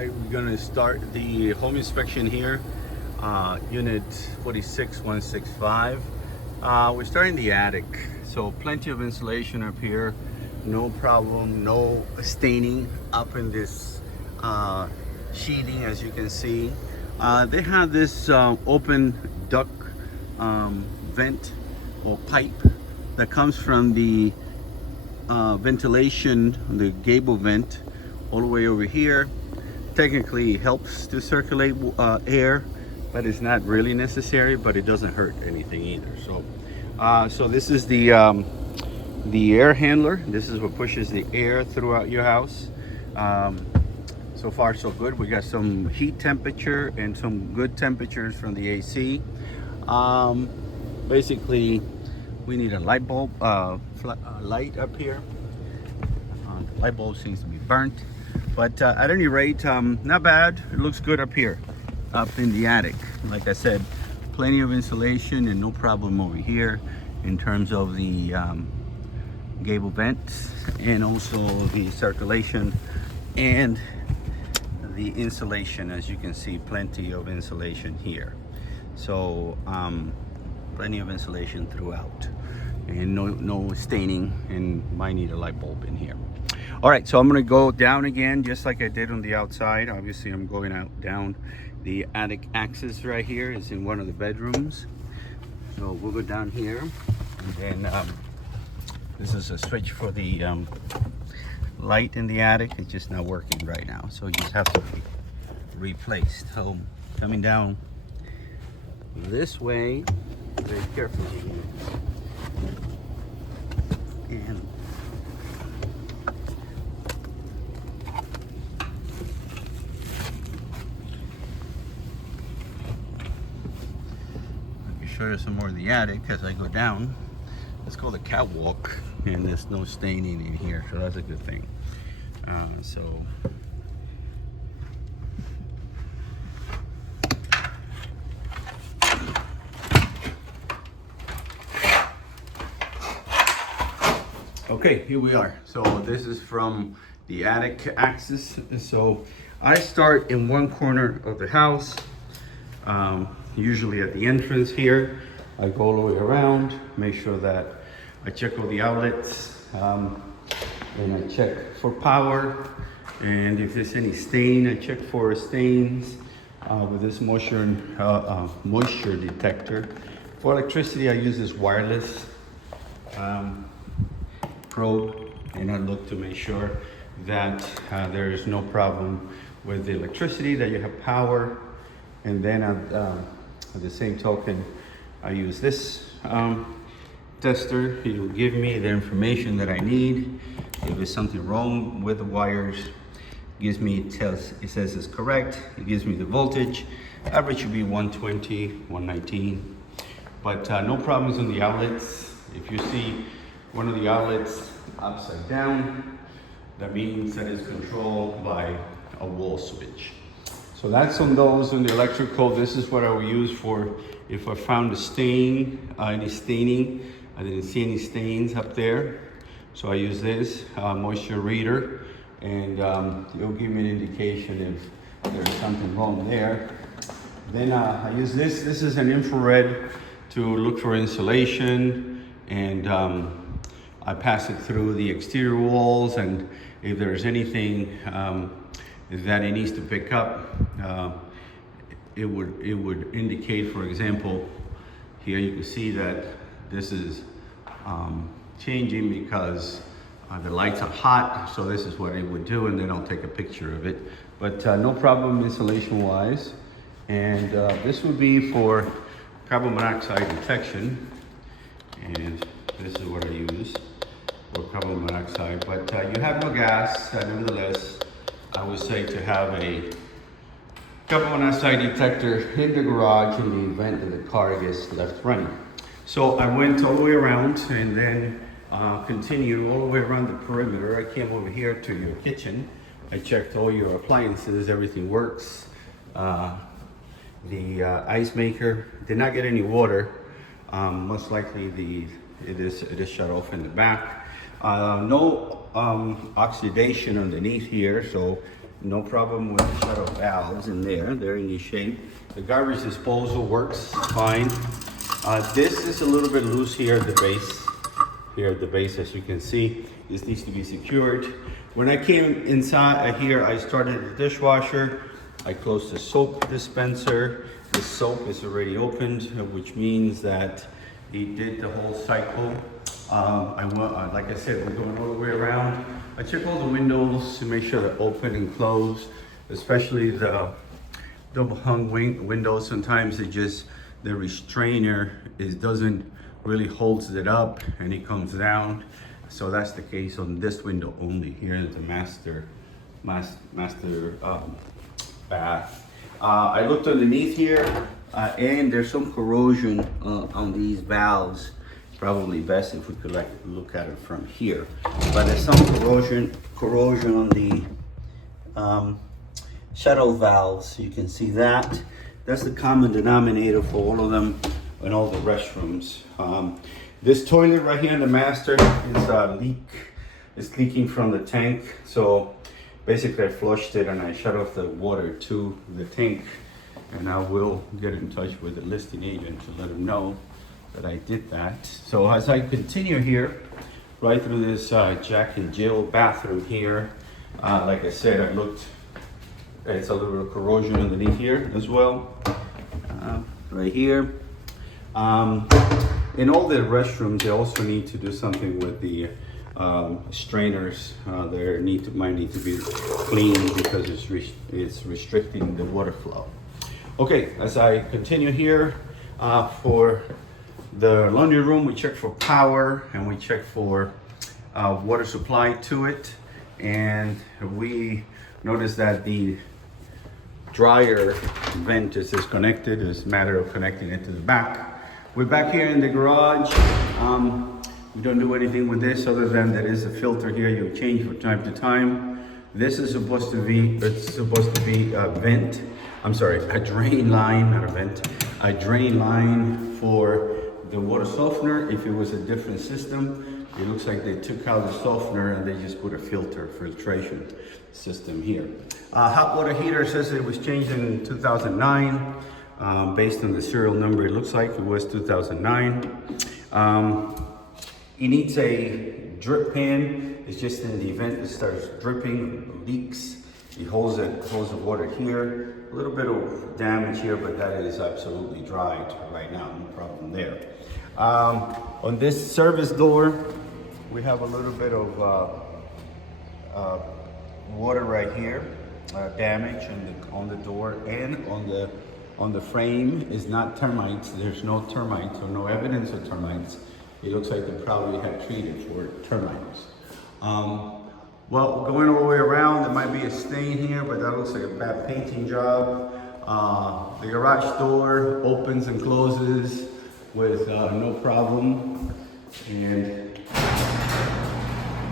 right, we're gonna start the home inspection here, unit 46165. We're starting the attic, so plenty of insulation up here, no problem, no staining up in this sheathing, as you can see. They have this open duct vent or pipe that comes from the ventilation, the gable vent, all the way over here. Technically it helps to circulate air, but it's not really necessary, but it doesn't hurt anything either. So this is the air handler. This is what pushes the air throughout your house. So far so good. We got some heat temperature and some good temperatures from the AC. Basically we need a light bulb, light up here. The light bulb seems to be burnt, but at any rate, not bad. It looks good up here, up in the attic. Like I said, plenty of insulation and no problem over here in terms of the gable vents and also the circulation and the insulation. As you can see, plenty of insulation here. So plenty of insulation throughout, and no staining, and might need a light bulb in here. All right, so I'm gonna go down again just like I did on the outside. Obviously I'm going down the attic access. Right here is in one of the bedrooms, so we'll go down here, and then this is a switch for the light in the attic. It's just not working right now, so you just have to be replaced. So coming down this way very carefully, and I can show you some more of the attic as I go down. It's called a catwalk, and there's no staining in here, so that's a good thing. Okay, here we are. So this is from the attic access. So I start in one corner of the house, usually at the entrance here. I go all the way around, make sure that I check all the outlets, and I check for power. And if there's any stain, I check for stains with this moisture detector. For electricity, I use this wireless probe, and I look to make sure that there is no problem with the electricity, that you have power. And then at the same token, I use this tester. It will give me the information that I need. If there's something wrong with the wires, it says it's correct. It gives me the voltage. Average should be 120, 119, but no problems on the outlets. If you see one of the outlets upside down, that means that it's controlled by a wall switch. So that's on those. On the electrical, this is what I will use for if I found a stain, any staining. I didn't see any stains up there, so I use this moisture reader, and it'll give me an indication if there's something wrong there. Then I use this. This is an infrared to look for insulation, and I pass it through the exterior walls, and if there's anything that it needs to pick up, it would indicate. For example, here you can see that this is changing because the lights are hot, so this is what it would do, and then I'll take a picture of it. But no problem insulation wise. And this would be for carbon monoxide detection, and this is what I use for carbon monoxide. But you have no gas, nevertheless I would say to have a carbon monoxide detector in the garage in the event that the car gets left running. So I went all the way around, and then continued all the way around the perimeter. I came over here to your kitchen. I checked all your appliances, everything works. The ice maker did not get any water. Most likely it is shut off in the back. No oxidation underneath here, so No problem with the shuttle valves in there. They're in good shape. The garbage disposal works fine. This is a little bit loose here at the base. Here at the base, as you can see, this needs to be secured. When I came inside here, I started the dishwasher. I closed the soap dispenser. The soap is already opened, which means that it did the whole cycle. Like I said, we're going all the way around. I check all the windows to make sure they're open and closed, especially the double hung windows. Sometimes the restrainer doesn't really holds it up and it comes down. So that's the case on this window only. Here is the master bath. I looked underneath here and there's some corrosion on these valves. Probably best if we could look at it from here. But there's some corrosion on the shuttle valves. You can see that. That's the common denominator for all of them in all the restrooms. This toilet right here in the master is it's leaking from the tank. So basically I flushed it and I shut off the water to the tank, and I will get in touch with the listing agent to let him know that I did that. So as I continue here, right through this Jack and Jill bathroom here, like I said, I looked, it's a little bit of corrosion underneath here as well, right here. In all the restrooms, they also need to do something with the strainers. Might need to be cleaned because it's restricting the water flow. Okay, as I continue here, for the laundry room, we check for power and we check for water supply to it, and we notice that the dryer vent is disconnected. It's a matter of connecting it to the back. We're back here in the garage. We don't do anything with this other than there is a filter here you change from time to time. This is supposed to be a vent. I'm sorry, a drain line, not a vent. A drain line for the water softener. If it was a different system, it looks like they took out the softener and they just put a filtration system here. Hot water heater says it was changed in 2009. Based on the serial number, it looks like it was 2009. It needs a drip pan. It's just in the event it starts dripping, leaks. It holds the water here. A little bit of damage here, but that is absolutely dried right now. No problem there. On this service door, we have a little bit of water right here, damage on the door and on the frame. Is not termites. There's no termites or no evidence of termites. It looks like they probably have treated for termites. Well, going all the way around, there might be a stain here, but that looks like a bad painting job. The garage door opens and closes with no problem. And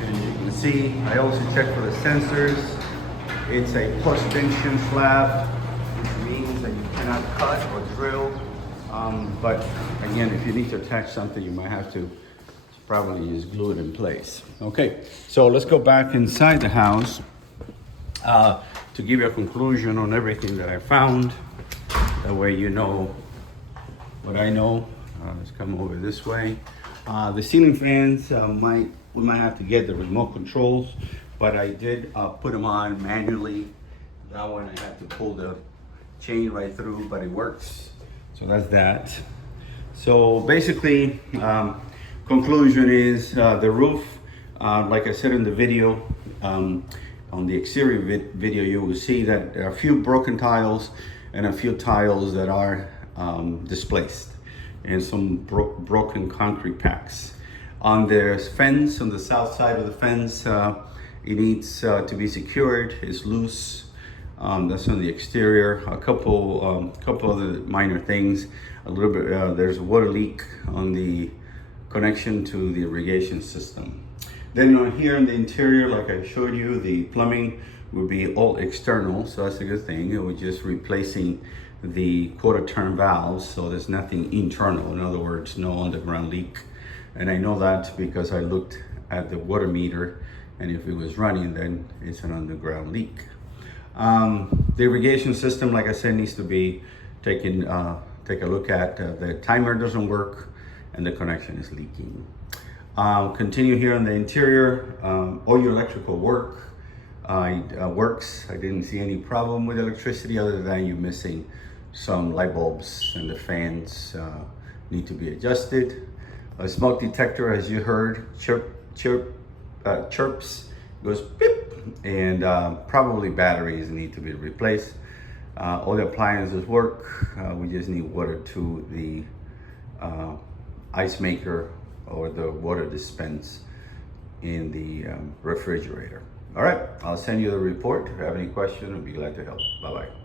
as you can see, I also checked for the sensors. It's a post-tension slab, which means that you cannot cut or drill. But again, if you need to attach something, you might have to probably just glue it in place. Okay, so let's go back inside the house to give you a conclusion on everything that I found. That way you know what I know. Let's come over this way. The ceiling fans, we might have to get the remote controls, but I did put them on manually. That one I had to pull the chain right through, but it works. So that's that. So basically, conclusion is the roof, like I said in the video, on the exterior video, you will see that there are a few broken tiles and a few tiles that are displaced, and some broken concrete packs. On the fence, on the south side of the fence, it needs to be secured. It's loose. That's on the exterior. A couple other minor things. A little bit. There's a water leak on the connection to the irrigation system. Then on here in the interior, like I showed you, the plumbing will be all external, so that's a good thing. It was just replacing the quarter turn valves, so there's nothing internal. In other words, no underground leak. And I know that because I looked at the water meter, and if it was running, then it's an underground leak. The irrigation system, like I said, needs to be taken, take a look at. The timer doesn't work and the connection is leaking. Continue here on the interior. All your electrical works. I didn't see any problem with electricity other than you missing some light bulbs, and the fans need to be adjusted. A smoke detector, as you heard, chirps, goes beep, and probably batteries need to be replaced. All the appliances work. We just need water to the ice maker or the water dispense in the refrigerator. All right, I'll send you the report. If you have any questions, I'll be glad to help. Bye-bye.